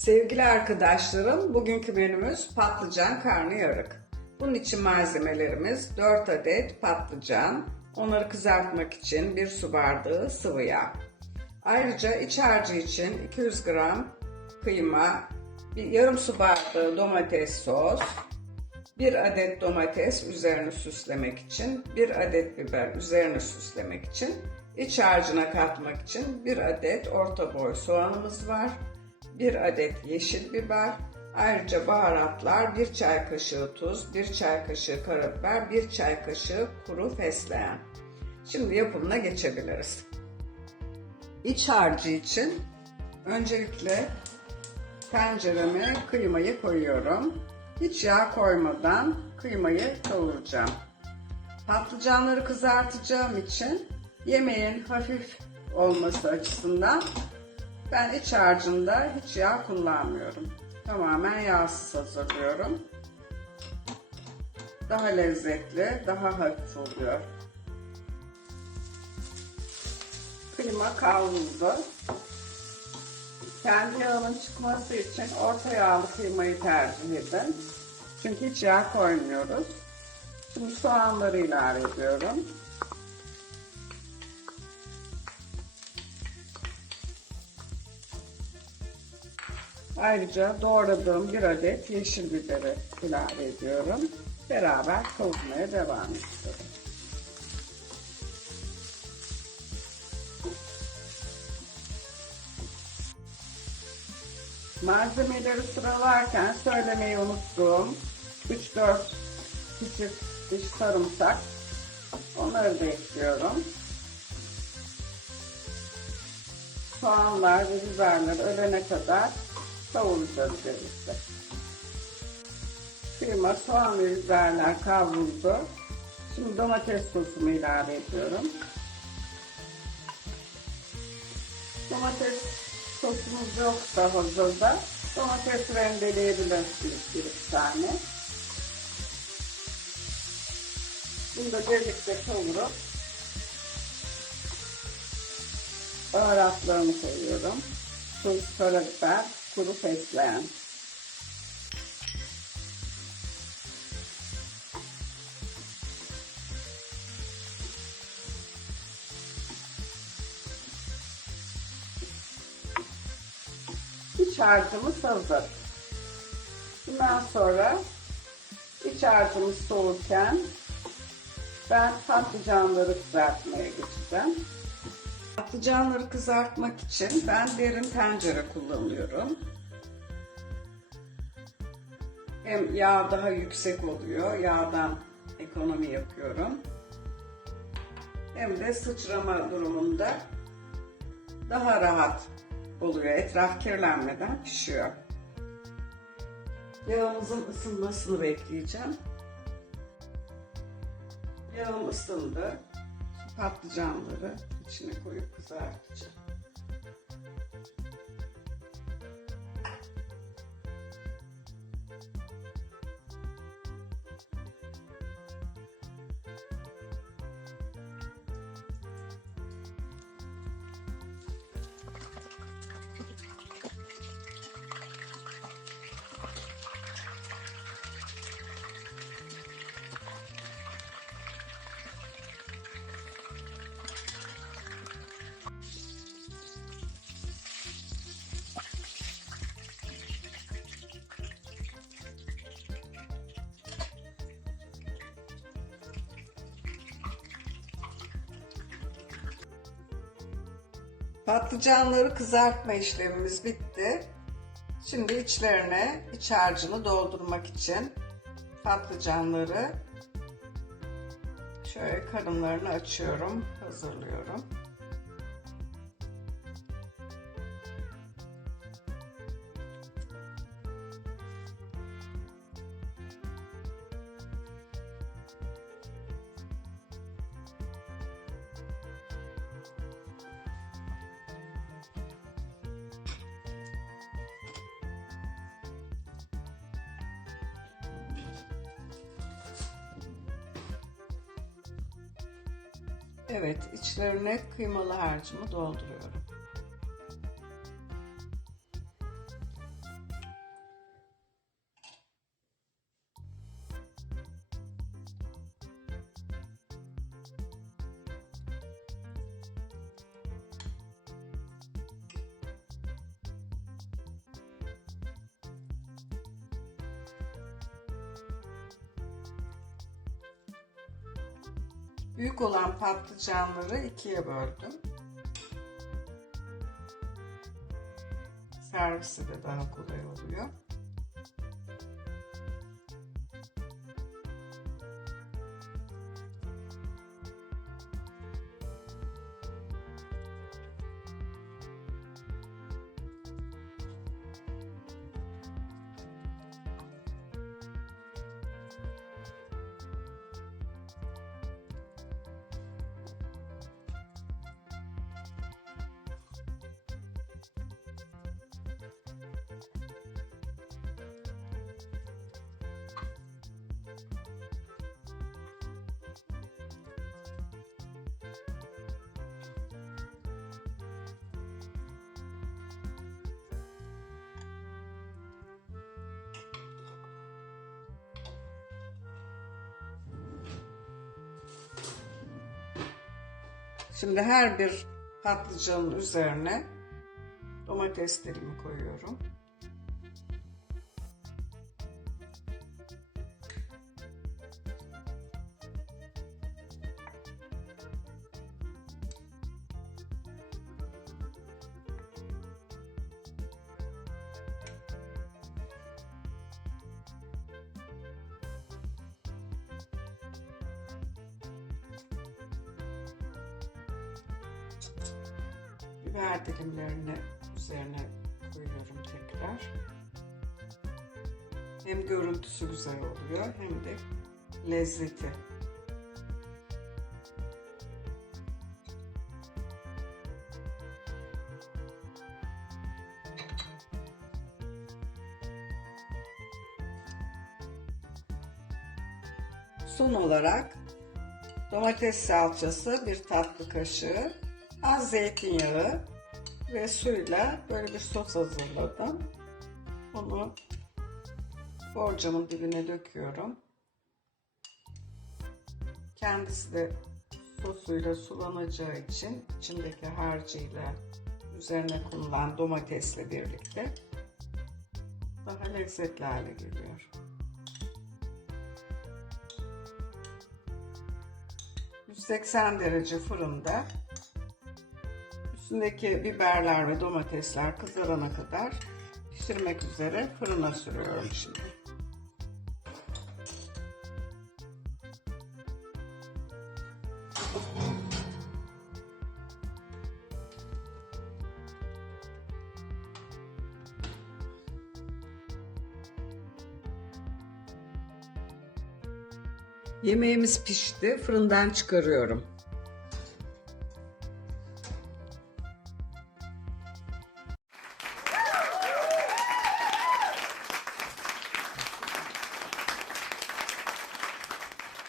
Sevgili arkadaşlarım, bugünkü menümüz patlıcan karnıyarık. Bunun için malzemelerimiz 4 adet patlıcan, onları kızartmak için 1 su bardağı sıvı yağ. Ayrıca iç harcı için 200 gram kıyma, bir yarım su bardağı domates sos, 1 adet domates üzerine süslemek için, 1 adet biber üzerine süslemek için, iç harcına katmak için 1 adet orta boy soğanımız var. 1 adet yeşil biber, ayrıca baharatlar 1 çay kaşığı tuz, 1 çay kaşığı karabiber, 1 çay kaşığı kuru fesleğen. Şimdi yapımına geçebiliriz. İç harcı için öncelikle tencereme kıymayı koyuyorum. Hiç yağ koymadan kıymayı kavuracağım. Patlıcanları kızartacağım için yemeğin hafif olması açısından ben iç harcında hiç yağ kullanmıyorum. Tamamen yağsız hazırlıyorum. Daha lezzetli, daha hafif oluyor. Kıyma kavruldu. Kendi yağının çıkması için orta yağlı kıymayı tercih edin. Çünkü hiç yağ koymuyoruz. Şimdi soğanları ilave ediyorum. Ayrıca doğradığım bir adet yeşil biberi ilave ediyorum. Beraber kavurmaya devam ediyorum. Malzemeleri sıralarken söylemeyi unuttuğum 3-4 küçük diş sarımsak onları da ekliyorum. Soğanlar ve biberler ölene kadar kavuracağız birlikte. Kıyma, soğan ve biberler kavruldu. Şimdi domates sosumu ilave ediyorum. Domates sosumuz yoksa hazırda domates rendeleyebilirsiniz bir tane. Bunu da birlikte kavurup baharatlarını koyuyorum. Tuz, karabiber, kuru fesleğen. İç harcımız hazır. Bundan sonra iç harcımız soğurken ben patlıcanları kızartmaya geçeceğim. Patlıcanları kızartmak için ben derin tencere kullanıyorum. Hem yağ daha yüksek oluyor, yağdan ekonomi yapıyorum. Hem de sıçrama durumunda daha rahat oluyor. Etraf kirlenmeden pişiyor. Yağımızın ısınmasını bekleyeceğim. Yağım ısındı. Patlıcanları içine koyup kızartacağım. Patlıcanları kızartma işlemimiz bitti. Şimdi içlerine iç harcını doldurmak için patlıcanları şöyle karınlarını açıyorum, hazırlıyorum. Evet, içlerine kıymalı harcımı dolduruyorum. Büyük olan patlıcanları ikiye böldüm. Servisi de daha kolay oluyor. Şimdi her bir patlıcanın üzerine domateslerimi koyuyorum. Biber dilimlerini üzerine koyuyorum tekrar. Hem görüntüsü güzel oluyor hem de lezzeti. Son olarak domates salçası bir tatlı kaşığı, az zeytinyağı ve suyla böyle bir sos hazırladım. Onu borcamın dibine döküyorum. Kendisi de sosuyla sulanacağı için içindeki harcıyla üzerine konulan domatesle birlikte daha lezzetli hale geliyor. 180 derece fırında üstündeki biberler ve domatesler kızarana kadar pişirmek üzere fırına sürüyorum şimdi. Yemeğimiz pişti. Fırından çıkarıyorum.